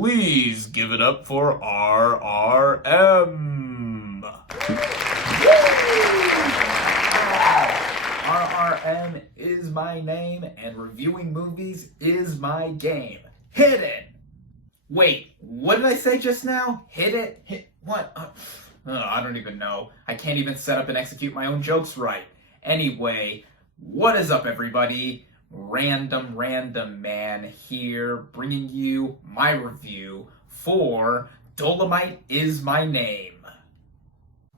Please give it up for RRM. RRM is my name, and reviewing movies is my game. Hit it! Wait, what did I say just now? Hit it? Hit what? I don't even know. I can't even set up and execute my own jokes right. Anyway, what is up, everybody? RandomRandomMan here, bringing you my review for Dolemite Is My Name.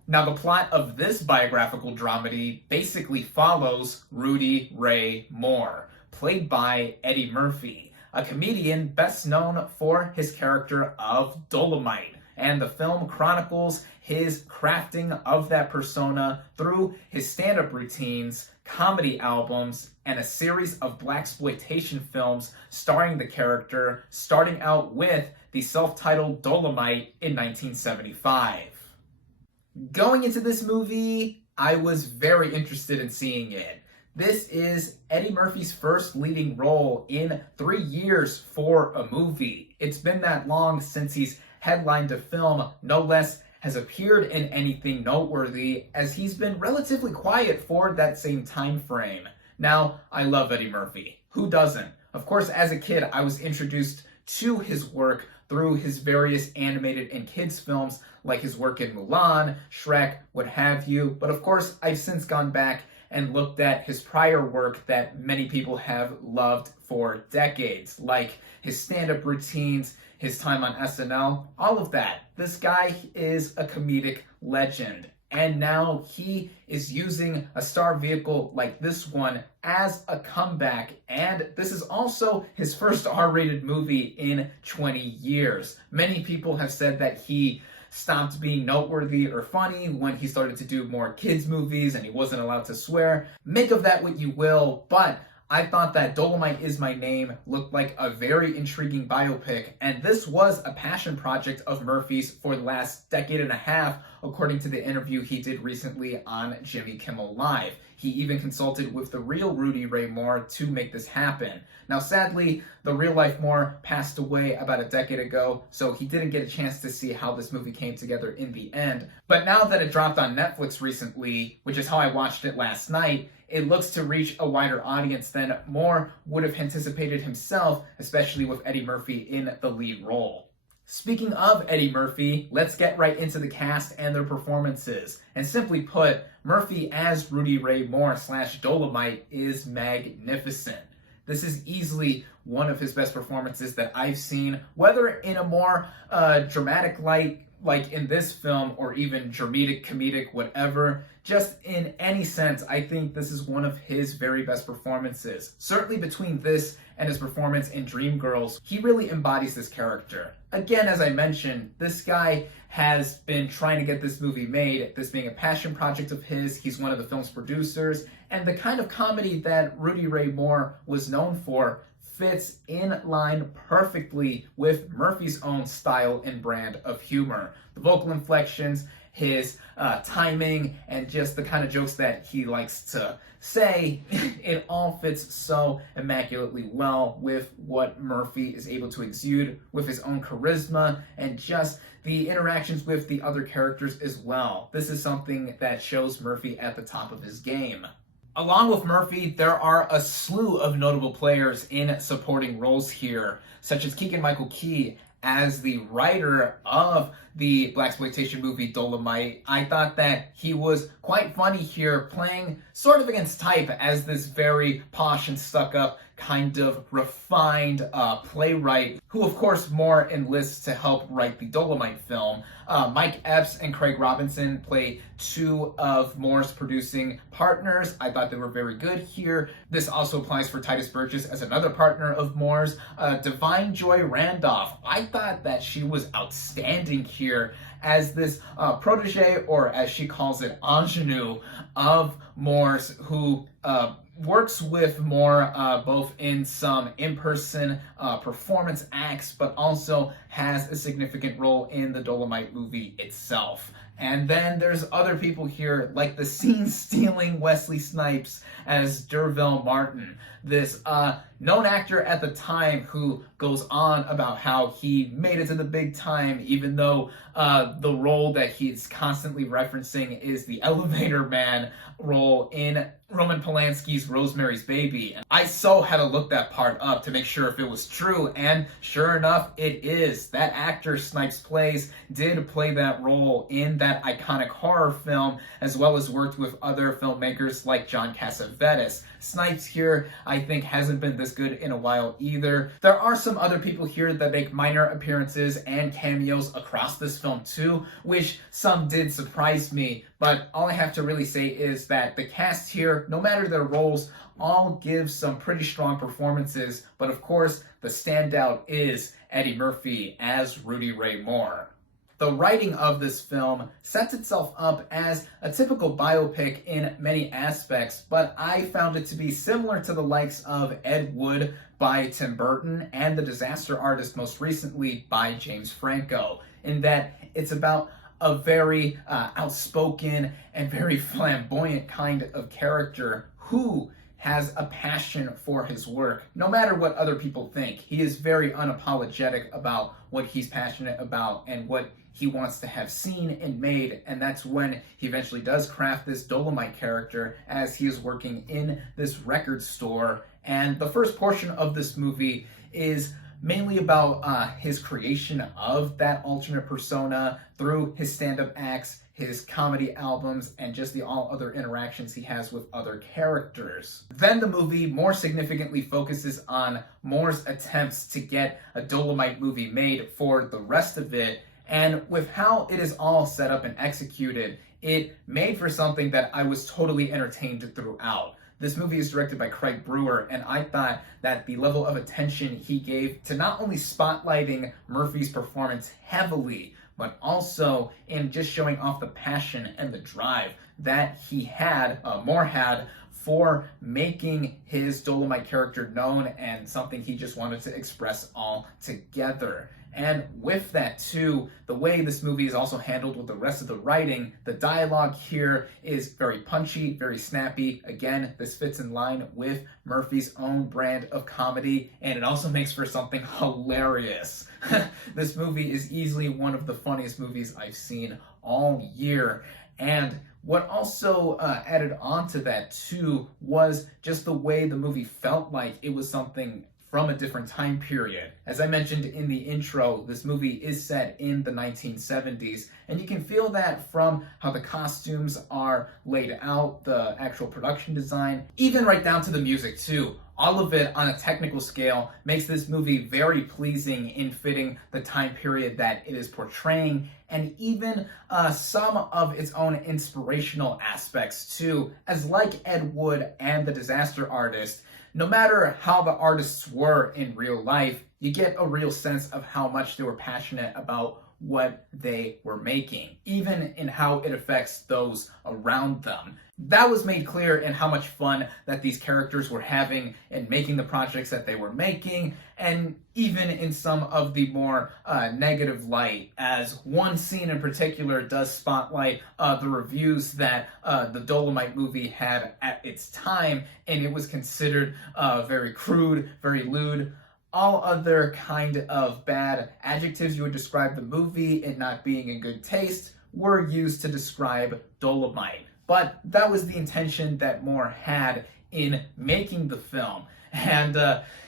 Now, the plot of this biographical dramedy basically follows Rudy Ray Moore, played by Eddie Murphy, a comedian best known for his character of Dolemite, and the film chronicles his crafting of that persona through his stand-up routines, comedy albums, and a series of blaxploitation films starring the character, starting out with the self-titled Dolemite in 1975. Going into this movie, I was very interested in seeing it. This is Eddie Murphy's first leading role in 3 years for a movie. It's been that long since he's headlined a film, no less has appeared in anything noteworthy, as he's been relatively quiet for that same time frame. Now, I love Eddie Murphy. Who doesn't? Of course, as a kid, I was introduced to his work through his various animated and kids films, like his work in Mulan, Shrek, what have you. But of course, I've since gone back and looked at his prior work that many people have loved for decades, like his stand-up routines, his time on SNL, all of that. This guy is a comedic legend. And now he is using a star vehicle like this one as a comeback. And this is also his first R-rated movie in 20 years. Many people have said that he stopped being noteworthy or funny when he started to do more kids movies and he wasn't allowed to swear. Make of that what you will, but I thought that Dolemite Is My Name looked like a very intriguing biopic, and this was a passion project of Murphy's for the last decade and a half, according to the interview he did recently on Jimmy Kimmel Live. He even consulted with the real Rudy Ray Moore to make this happen. Now, sadly, the real-life Moore passed away about a decade ago, so he didn't get a chance to see how this movie came together in the end. But now that it dropped on Netflix recently, which is how I watched it last night, it looks to reach a wider audience than Moore would have anticipated himself, especially with Eddie Murphy in the lead role. Speaking of Eddie Murphy, let's get right into the cast and their performances. And simply put, Murphy as Rudy Ray Moore / Dolemite is magnificent. This is easily one of his best performances that I've seen, whether in a more dramatic light, like in this film, or even dramatic, comedic, whatever. Just in any sense, I think this is one of his very best performances. Certainly between this and his performance in Dreamgirls, he really embodies this character. Again, as I mentioned, this guy has been trying to get this movie made, this being a passion project of his. He's one of the film's producers, and the kind of comedy that Rudy Ray Moore was known for fits in line perfectly with Murphy's own style and brand of humor. The vocal inflections, his timing, and just the kind of jokes that he likes to say, it all fits so immaculately well with what Murphy is able to exude with his own charisma and just the interactions with the other characters as well. This is something that shows Murphy at the top of his game. Along with Murphy, there are a slew of notable players in supporting roles here, such as Keegan-Michael Key as the writer of the blaxploitation movie Dolemite. I thought that he was quite funny here, playing sort of against type as this very posh and stuck-up, kind of refined playwright, who of course Moore enlists to help write the Dolemite film. Mike Epps and Craig Robinson play two of Moore's producing partners. I thought they were very good here. This also applies for Titus Burgess as another partner of Moore's. Divine Joy Randolph, I thought that she was outstanding here as this protege, or as she calls it, ingenue of Moore's, who works with Moore both in some in-person performance acts, but also has a significant role in the Dolemite movie itself. And then there's other people here, like the scene-stealing Wesley Snipes as Dervell Martin, this known actor at the time who goes on about how he made it to the big time, even though the role that he's constantly referencing is the elevator man role in Roman Polanski's Rosemary's Baby. And I so had to look that part up to make sure if it was true, and sure enough, it is. That actor Snipes plays did play that role in that iconic horror film, as well as worked with other filmmakers like John Cassavetes. Snipes here, I think, hasn't been this good in a while either. There are some other people here that make minor appearances and cameos across this film too, which some did surprise me, but all I have to really say is that the cast here, no matter their roles, all give some pretty strong performances, but of course, the standout is Eddie Murphy as Rudy Ray Moore. The writing of this film sets itself up as a typical biopic in many aspects, but I found it to be similar to the likes of Ed Wood by Tim Burton and The Disaster Artist most recently by James Franco, in that it's about a very outspoken and very flamboyant kind of character who has a passion for his work, no matter what other people think. He is very unapologetic about what he's passionate about and what he wants to have seen and made, and that's when he eventually does craft this Dolemite character as he is working in this record store. And the first portion of this movie is mainly about his creation of that alternate persona through his stand-up acts, his comedy albums, and just the all other interactions he has with other characters. Then the movie more significantly focuses on Moore's attempts to get a Dolemite movie made for the rest of it, and with how it is all set up and executed, it made for something that I was totally entertained throughout. This movie is directed by Craig Brewer, and I thought that the level of attention he gave to not only spotlighting Murphy's performance heavily, but also in just showing off the passion and the drive that Moore had for making his Dolemite character known and something he just wanted to express all together. And with that too, the way this movie is also handled with the rest of the writing, the dialogue here is very punchy, very snappy. Again, this fits in line with Murphy's own brand of comedy, and it also makes for something hilarious. This movie is easily one of the funniest movies I've seen all year. And what also added on to that too was just the way the movie felt like it was something from a different time period. As I mentioned in the intro, this movie is set in the 1970s, and you can feel that from how the costumes are laid out, the actual production design, even right down to the music too. All of it on a technical scale makes this movie very pleasing in fitting the time period that it is portraying, and even some of its own inspirational aspects too, as like Ed Wood and The Disaster Artist, no matter how the artists were in real life, you get a real sense of how much they were passionate about what they were making, even in how it affects those around them. That was made clear in how much fun that these characters were having in making the projects that they were making, and even in some of the more negative light, as one scene in particular does spotlight the reviews that the Dolemite movie had at its time, and it was considered very crude, very lewd. All other kind of bad adjectives you would describe the movie, it not being in good taste, were used to describe Dolemite. But that was the intention that Moore had in making the film. And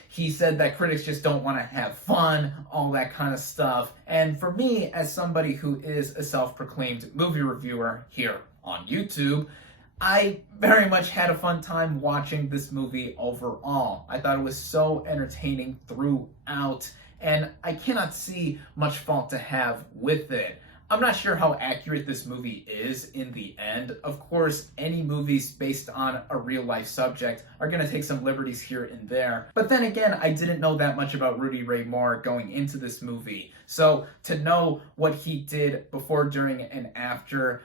he said that critics just don't want to have fun, all that kind of stuff. And for me, as somebody who is a self-proclaimed movie reviewer here on YouTube, I very much had a fun time watching this movie overall. I thought it was so entertaining throughout, and I cannot see much fault to have with it. I'm not sure how accurate this movie is in the end. Of course, any movies based on a real-life subject are going to take some liberties here and there. But then again, I didn't know that much about Rudy Ray Moore going into this movie. So to know what he did before, during, and after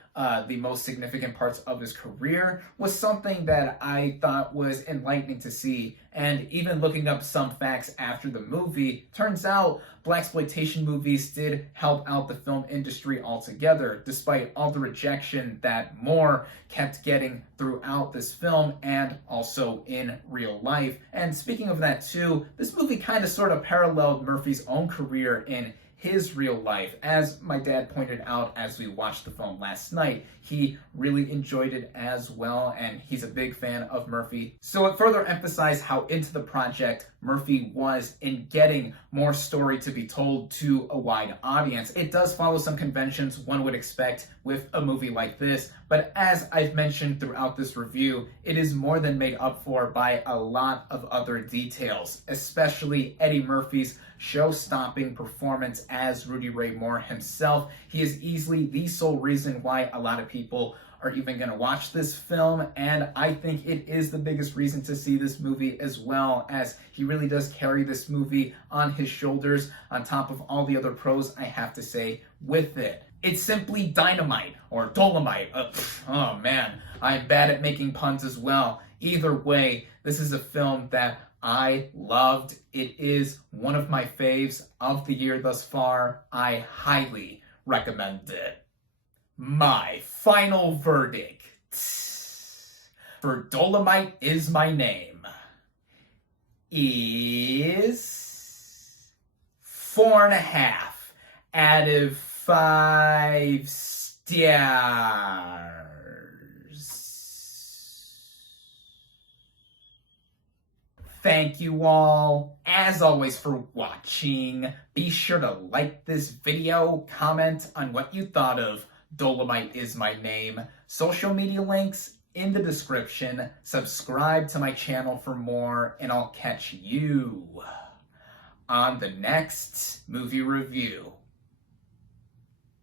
the most significant parts of his career was something that I thought was enlightening to see. And even looking up some facts after the movie, turns out blaxploitation movies did help out the film industry altogether, despite all the rejection that Moore kept getting throughout this film and also in real life. And speaking of that too, this movie kind of sort of paralleled Murphy's own career in his real life. As my dad pointed out as we watched the film last night, he really enjoyed it as well, and he's a big fan of Murphy. So it further emphasized how into the project Murphy was in getting more story to be told to a wide audience. It does follow some conventions one would expect with a movie like this, but as I've mentioned throughout this review, it is more than made up for by a lot of other details, especially Eddie Murphy's show-stopping performance as Rudy Ray Moore himself. He is easily the sole reason why a lot of people are even going to watch this film, and I think it is the biggest reason to see this movie as well, as he really does carry this movie on his shoulders on top of all the other pros I have to say with it. It's simply dynamite, or Dolemite. Oh man, I'm bad at making puns as well. Either way, this is a film that I loved. It is one of my faves of the year thus far. I highly recommend it. My final verdict for Dolemite Is My Name is 4.5 out of 5 stars. Thank you all, as always, for watching. Be sure to like this video, comment on what you thought of Dolemite Is My Name. Social media links in the description. Subscribe to my channel for more, and I'll catch you on the next movie review.